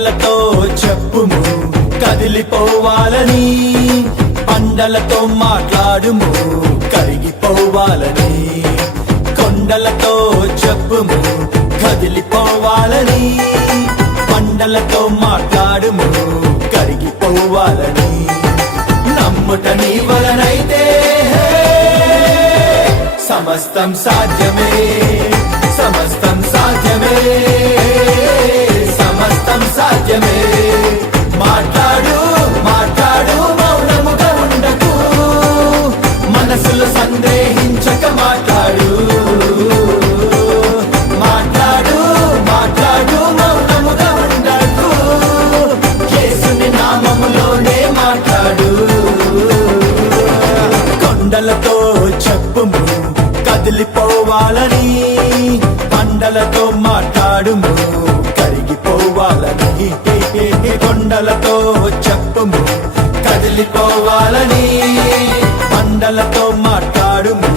కొండలతో చెప్పుము కదిలిపోవాలని, పండలతో మాట్లాడుము కరిగిపోవాలని. కొండలతో చెప్పుము కదిలిపోవాలని, పండలతో మాట్లాడుము కరిగిపోవాలని. నమ్ముట నీ వలనైతే సమస్తం సాధ్యమే, సమస్తం సాధ్యమే, సమస్తం సాధ్యమే. మాట్లాడు మాట్లాడు మౌనముగా ఉండకు, మనసులో సందేహించక మాట్లాడు. మాట్లాడు మాట్లాడు మౌనముగా ఉండకు, యేసుని నామములోనే మాట్లాడు. కొండలతో చెప్పుము కదిలిపోవాలని, పండలతో మాట్లాడుము కరిగిపోవాలని. కొండలతో చెప్పుము కదిలిపోవాలని, పండలతో మాట్లాడుము